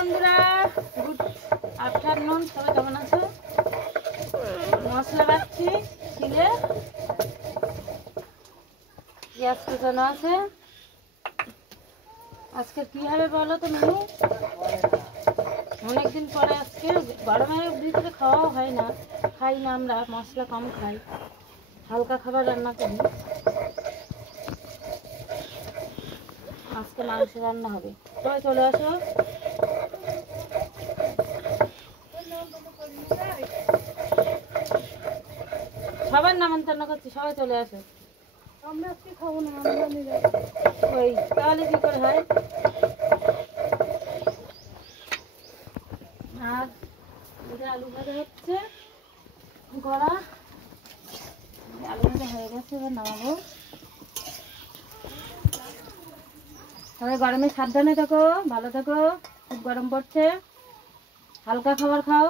বন্ধুরা, good afternoon. সবাই কেমন আছো? মশলা বাড়ছি শিলে, পেঁয়াজ কুচানো আছে। আজকে কি হবে বলো তো মেনু? অনেকদিন পরে আজকে গরমের ভিতরে খাওয়াও হয় না, খাই না, আমরা মশলা কম খাই, হালকা খাবার রান্না করি। আজকে মাংস রান্না হবে, সবাই চলে আসো। সবার নামন্তন্ন করছি, সবাই চলে আসো। আমরা আজকে খাবো না, ওই তাহলে কি করে হয়? আর এটা আলু ভাজা হচ্ছে, কড়া আলু ভাজা হয়ে গেছে, এবার নামাবো। সবাই গরমে সাবধানে থাকো, ভালো থাকো, খুব গরম পড়ছে, হালকা খাবার খাও।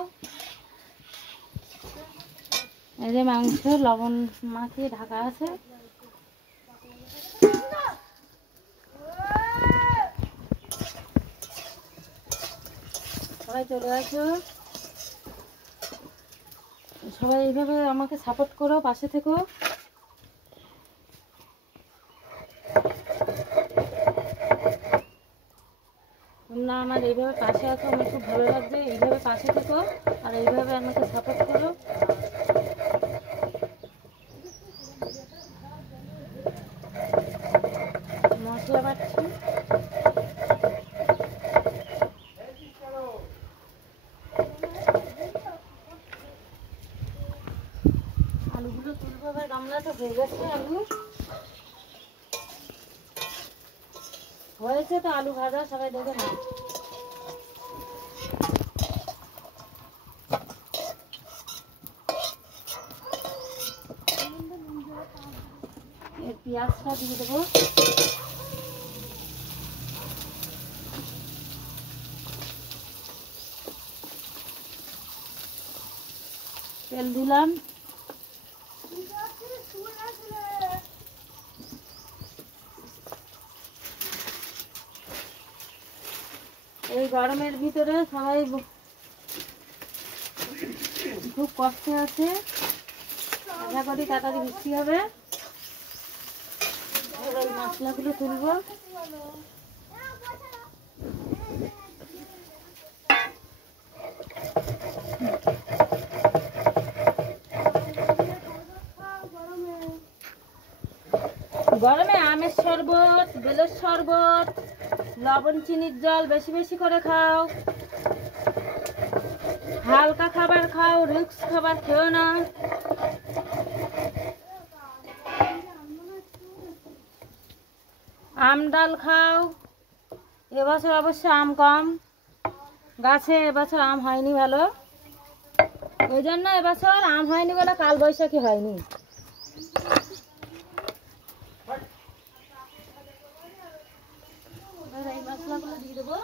এই যে মাংস লবণ মাখিয়ে ঢাকা আছে। সবাই চলে আসো, সবাই এইভাবে আমাকে সাপোর্ট করো, পাশে থেকো। তোমরা আমার এইভাবে পাশে আছো, আমার খুব ভালো লাগবে। এইভাবে পাশে থেকো আর এইভাবে আমাকে সাপোর্ট করো। মশলা বাটছি, আলুগুলো তুলবো। এবার গামলাটা হয়ে গেছে, আলু হয়েছে তো, আলু ভাজা সবাই দেখে না। পেঁয়াজটা দিয়ে দেবো। তেল দিলাম, এই গরমের ভিতরে সবাই খুব কষ্টে আছে। আশা করি তাড়াতাড়ি বৃষ্টি হবে। এবার এই মশলাগুলো তুলবো। গরমে আমের শরবত, বেলের শরবত, লবণ চিনির জল বেশি বেশি করে খাও, হালকা খাবার খাও, রিক্স খাবার খেও না। আম ডাল খাও। এবছর অবশ্য আম কম, গাছে এবছর আম হয়নি ভালো, ওই জন্য এবছর আম হয়নি বলে কাল বৈশাখী হয়নি। এই মশলাগুলো দিয়ে দেবো।